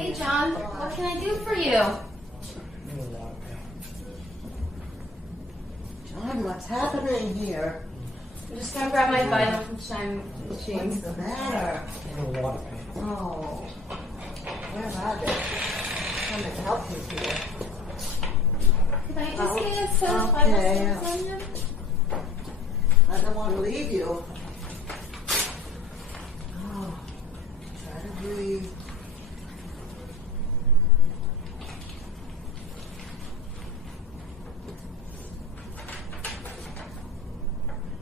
Hey John, what can I do for you? John, what's happening here? I'm just gonna grab my vital machine. What's the matter? Oh, where are they? I'm trying to help you here. Can I just get a set of okay. vital signs on you? I don't want to leave you. Oh, try to breathe.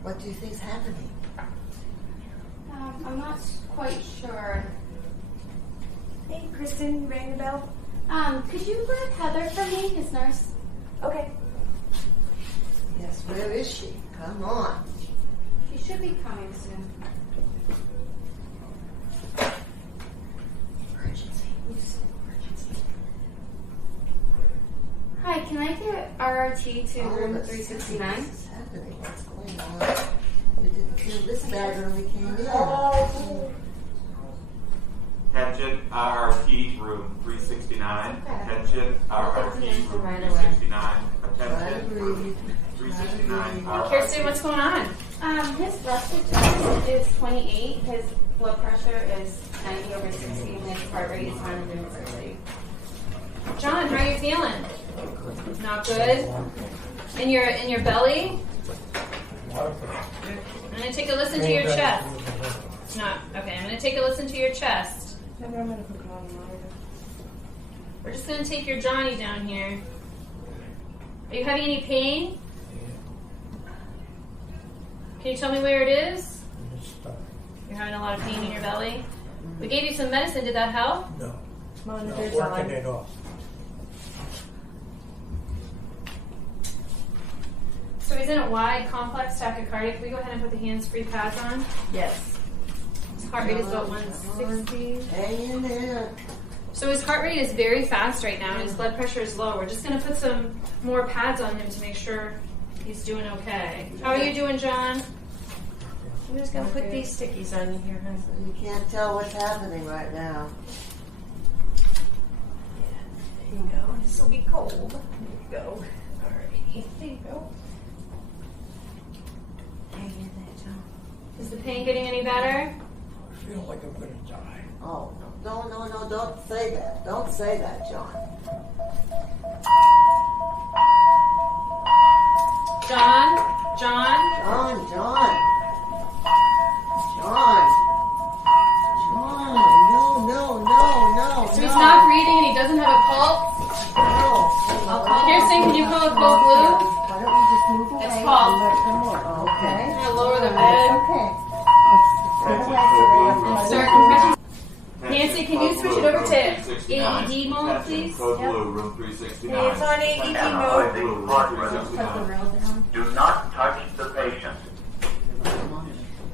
What do you think's happening? I'm not quite sure. Hey, Kristen, you rang the bell? Could you grab Heather for me, his nurse? Okay. Yes, where is she? Come on. She should be coming soon. Emergency. Hi, can I get RRT to room All of a 369? sudden, what's happening? What's going on? We didn't feel this bad when we came in. Attention, RRT room 369. Attention, RRT room 369. Attention, room 369. Kirsten, what's going on? His respiratory is 28. His blood pressure is 90 over 60, and his heart rate is 130. John, how are you feeling? Not good? In your belly? I'm going to take a listen to your chest. It's not. Okay, I'm going to take a listen to your chest. We're just going to take your Johnny down here. Are you having any pain? Can you tell me where it is? You're having a lot of pain in your belly? We gave you some medicine. Did that help? No. Monitor's Working on. it off. So he's in a wide, complex tachycardia. Can we go ahead and put the hands-free pads on? Yes. His heart rate is about 160. Hang in there. So his heart rate is very fast right now, and his blood pressure is low. We're just going to put some more pads on him to make sure he's doing okay. How are you doing, John? I'm just going to put these stickies on you here, huh? You can't tell what's happening right now. There you go. This will be cold. There you go. Alrighty. There you go. Hang in there, John. Is the pain getting any better? I feel like I'm going to die. Oh, no, don't say that. Don't say that, John. John? John. No. So he's not breathing and he doesn't have a pulse? Kirsten, can you call a code blue? Why don't we just move away? It's called. And let them work? Okay. I'm going to lower the bed. Okay. Start compression. Nancy, can you switch it over to AED mode, please? Code blue, room 369. Hey, it's on AED Code mode. blue, room 369. Do not touch the patient.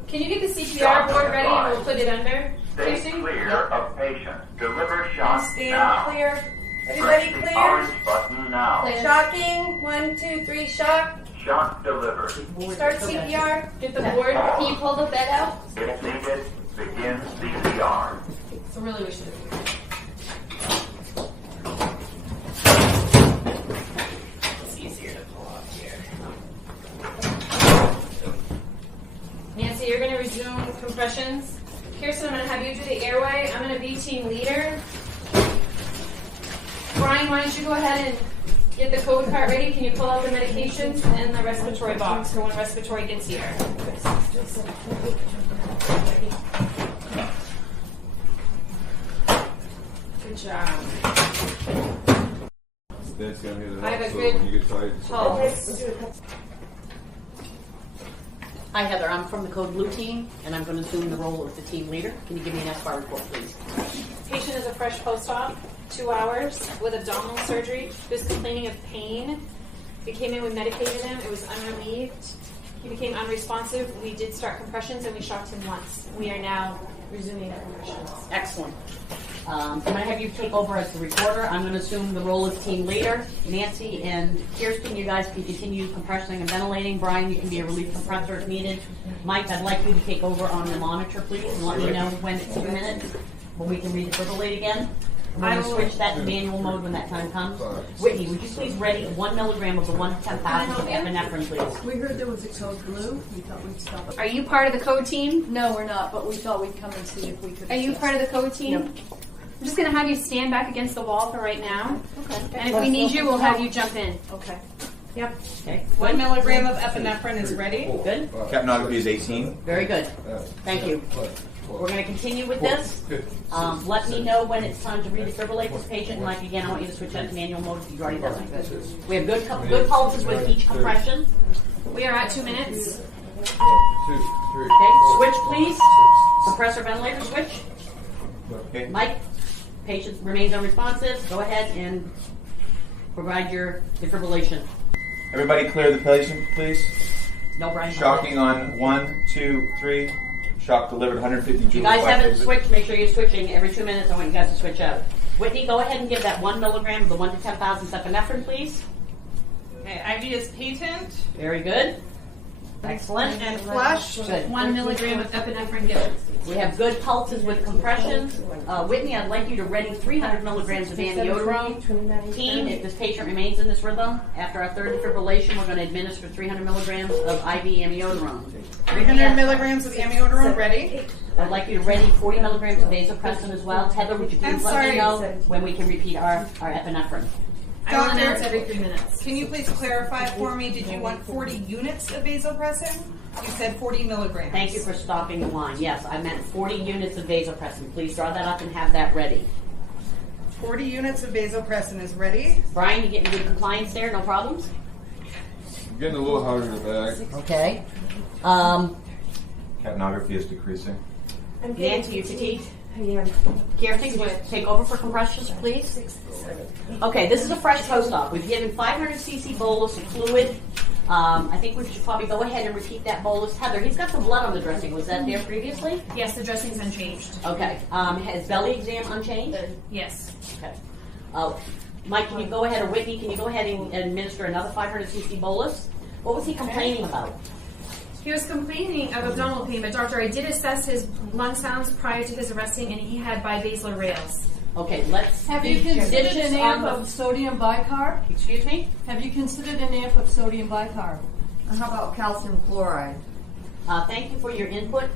Can you get the CPR board ready and we'll put it under? Stay Kirsten? clear of patient. Deliver shots Stand now. clear. Everybody Press the clear? orange button now. Shocking. 1, 2, 3, shock. Shock delivered. Start CPR. Get the board. Can you pull the bed out? If needed, begin CPR. So really we should. It's easier to pull off here. Nancy, you're going to resume compressions. Kirsten, I'm going to have you do the airway. I'm going to be team leader. Brian, why don't you go ahead and get the code card ready? Can you pull out the medications and the respiratory box for when respiratory gets here? Good job. That's gonna hit it I have up, a so good when you get tired, pulse. Hi Heather, I'm from the Code Blue team, and I'm going to assume the role of the team leader. Can you give me an SBAR report, please? Patient is a fresh post-op, 2 hours with abdominal surgery. He was complaining of pain. We came in, we medicated him. It was unrelieved. He became unresponsive. We did start compressions, and we shocked him once. We are now resuming the compressions. Excellent. I'm going to have you take over as the recorder. I'm going to assume the role of team leader. Nancy and Kirsten, you guys can continue compressing and ventilating. Brian, you can be a relief compressor if needed. Mike, I'd like you to take over on the monitor, please, and let me know when it's 2 minutes, when we can redefibrillate again. We're going to switch that to manual mode when that time comes. Whitney, would you please ready 1 milligram of the 1 to 10,000 of epinephrine, please? We heard there was a code blue. We thought we'd stop. Are you part of the code team? No, we're not, but we thought we'd come and see if we could. Are you assist. part of the code team? Yep. I'm just going to have you stand back against the wall for right now. Okay. And if we need you, we'll have you jump in. Okay. Yep. Okay. 1 milligram of epinephrine is ready. Good. Capnography is 18. Very good. Thank you. We're going to continue with this. Let me know when it's time to redefibrillate this patient. And like again, I want you to switch that to manual mode if you've already done it. We have good pulses with each compression. We are at 2 minutes. Okay, switch please. Compressor ventilator switch. Okay. Mike, patient remains unresponsive. Go ahead and provide your defibrillation. Everybody clear the patient, please. No, Brian. Shocking on 1, 2, 3. Shock delivered 150 joules. If you guys by haven't phases. switched, make sure you're switching every 2 minutes. I want you guys to switch out. Whitney, go ahead and give that 1 milligram of the 1 to 10,000 epinephrine, please. Okay, IV is patent Very good. Excellent. and flush. Good. 1 milligram of epinephrine given. We have good pulses with compression. Whitney, I'd like you to ready 300 milligrams of amiodarone. Team, if this patient remains in this rhythm, after our third defibrillation, we're going to administer 300 milligrams of IV amiodarone. 300 milligrams of amiodarone ready. I'd like you to ready 40 milligrams of vasopressin as well. Heather, would you I'm please let sorry. me know when we can repeat our epinephrine? I will Doctor. announce every 3 minutes. Can you please clarify for me, did you want 40 units of vasopressin? You said 40 milligrams. Thank you for stopping the line. Yes, I meant 40 units of vasopressin. Please draw that up and have that ready. 40 units of vasopressin is ready. Brian, you getting good compliance there? No problems? I'm getting a little harder to bag. Okay. Capnography is decreasing. Nancy, you fatigued? Kirsten, can you take over for compressions, please? Okay, this is a fresh post-op. We've given 500 cc bolus of fluid. I think we should probably go ahead and repeat that bolus. Heather, he's got some blood on the dressing. Was that there previously? Yes, the dressing's unchanged. Okay. Has belly exam unchanged? Yes. Okay. Mike, can you go ahead, or Whitney, can you go ahead and administer another 500 cc bolus? What was he complaining about? He was complaining of abdominal pain, but doctor, I did assess his lung sounds prior to his arresting, and he had bibasilar rales. Okay, let's Have be you considered judicious an on amp of sodium bicarb? Excuse me? Have you considered an amp of sodium bicarb? And how about calcium chloride? Thank you for your input.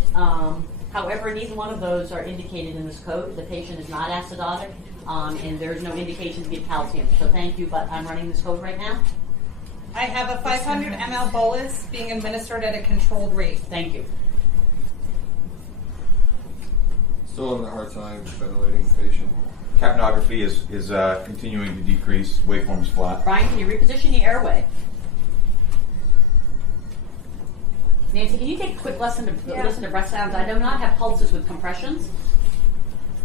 However, neither one of those are indicated in this code. The patient is not acidotic, and there's no indication to give calcium. So thank you, but I'm running this code right now. I have a 500 ml bolus being administered at a controlled rate. Thank you. Still having a hard time ventilating the patient. Capnography is continuing to decrease. Waveform's flat. Brian, can you reposition your airway? Nancy, can you take a quick listen to breath sounds? I do not have pulses with compressions.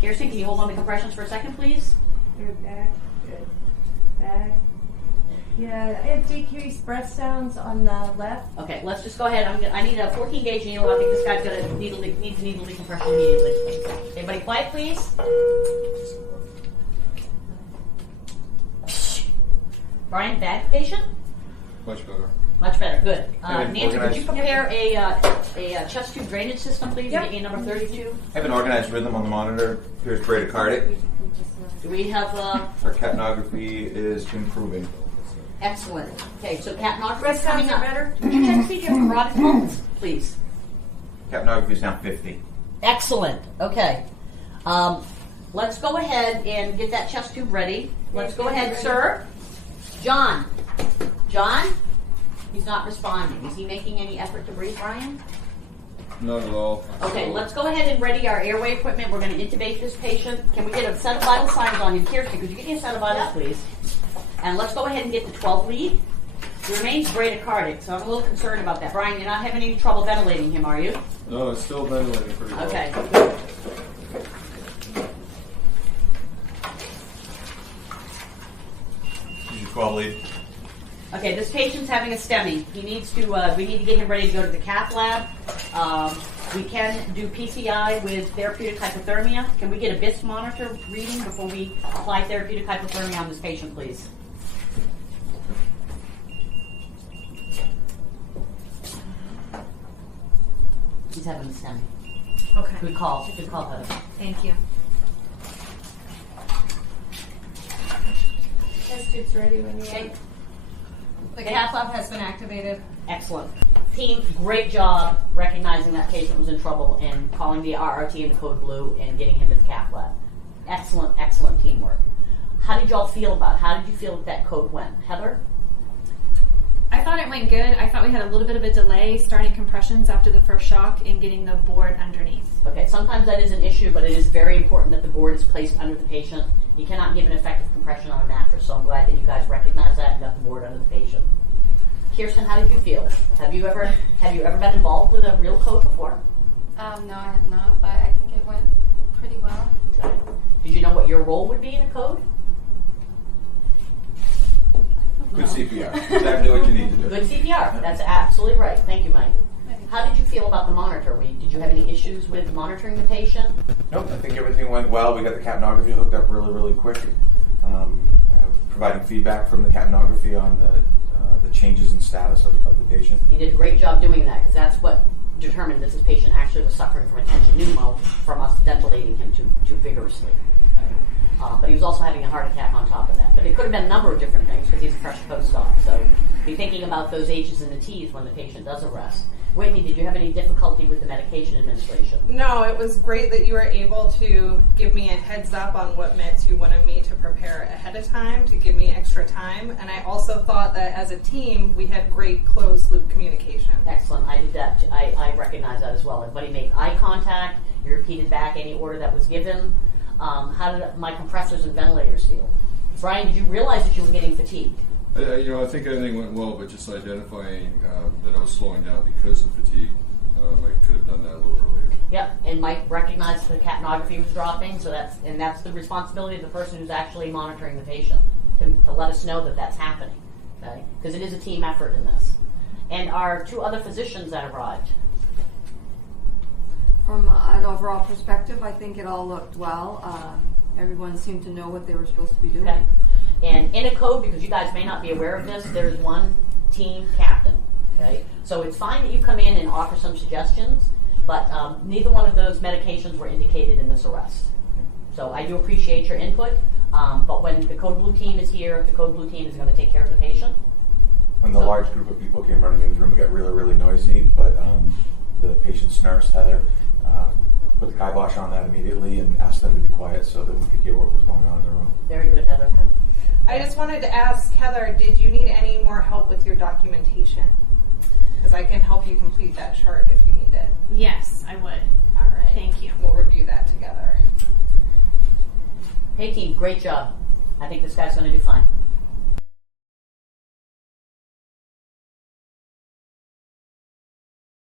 Kirsten, can you hold on to compressions for a second, please? Good, back, good, back. Yeah, I have decreased breath sounds on the left. Okay, let's just go ahead. I need a 14 gauge needle. I think this guy's gonna needs needle decompression immediately. Everybody quiet, please. Brian, back patient? Much better. Much better, good. And Nancy, would organized- you prepare a chest tube drainage system, please? Yep. Get me a number 32. I have an organized rhythm on the monitor. Here's bradycardic. Do we have, Our capnography is improving. excellent. Okay, so capnography Breath is coming sounds up. are better? Would you check to see if you have carotid pulse, please? Capnography is now 50. Excellent. Okay. Let's go ahead and get that chest tube ready. Let's go ahead, sir. John. John? He's not responding. Is he making any effort to breathe, Brian? Not at all. Okay, let's go ahead and ready our airway equipment. We're going to intubate this patient. Can we get a set of vital signs on him? Kirsten, could you get me a set of vitals, please? And let's go ahead and get the 12 lead. He remains bradycardic, so I'm a little concerned about that. Brian, you're not having any trouble ventilating him, are you? No, it's still ventilating pretty well. Okay. This is your 12 lead. Okay, this patient's having a STEMI. He needs to. We need to get him ready to go to the cath lab. We can do PCI with therapeutic hypothermia. Can we get a BIS monitor reading before we apply therapeutic hypothermia on this patient, please? He's having a STEMI. Okay. Good call. Good call, Heather. Thank you. Test tube's ready when you Okay. want. The cath lab has been activated. Excellent. Team, great job recognizing that patient was in trouble and calling the RRT and the code blue and getting him to the cath lab. Excellent, excellent teamwork. How did y'all feel about it? How did you feel that code went? Heather? I thought it went good. I thought we had a little bit of a delay starting compressions after the first shock and getting the board underneath. Okay, sometimes that is an issue, but it is very important that the board is placed under the patient. You cannot give an effective compression on a mattress, so I'm glad that you guys recognize that and got the board under the patient. Kirsten, how did you feel? Have you ever been involved with a real code before? No, I have not, but I think it went pretty well. Okay. Did you know what your role would be in a code? Good CPR. Exactly what you need to do. Good CPR. That's absolutely right. Thank you, Mike. How did you feel about the monitor? Did you have any issues with monitoring the patient? Nope, I think everything went well. We got the capnography hooked up really, really quick. Providing feedback from the capnography on the changes in status of the patient. You did a great job doing that because that's what determined that this patient actually was suffering from a tension pneumo from us ventilating him too vigorously. But he was also having a heart attack on top of that. But it could have been a number of different things because he's a fresh post-op. So be thinking about those H's and the T's when the patient does arrest. Whitney, did you have any difficulty with the medication administration? No, it was great that you were able to give me a heads up on what meds you wanted me to prepare ahead of time to give me extra time. And I also thought that as a team, we had great closed loop communication. Excellent. I did that. I recognize that as well. Everybody made eye contact. You repeated back any order that was given. How did my compressors and ventilators feel? Brian, did you realize that you were getting fatigued? I think everything went well, but just identifying that I was slowing down because of fatigue, I could have done that a little earlier. Yep, and Mike recognized the capnography was dropping, so that's the responsibility of the person who's actually monitoring the patient to let us know that that's happening, okay? Because it is a team effort in this. And our two other physicians that arrived. From an overall perspective, I think it all looked well. Everyone seemed to know what they were supposed to be doing. Okay. And in a code, because you guys may not be aware of this, there's one team captain. Okay, so it's fine that you come in and offer some suggestions, but neither one of those medications were indicated in this arrest. So I do appreciate your input, but when the code blue team is here, the code blue team is going to take care of the patient. When the large group of people came running in the room, it got really, really noisy, but the patient's nurse, Heather, put the kibosh on that immediately and asked them to be quiet so that we could hear what was going on in the room. Very good, Heather. I just wanted to ask, Heather, did you need any more help with your documentation? Because I can help you complete that chart if you need it. Yes, I would. All right. Thank you. We'll review that together. Hey team, great job. I think this guy's going to do fine.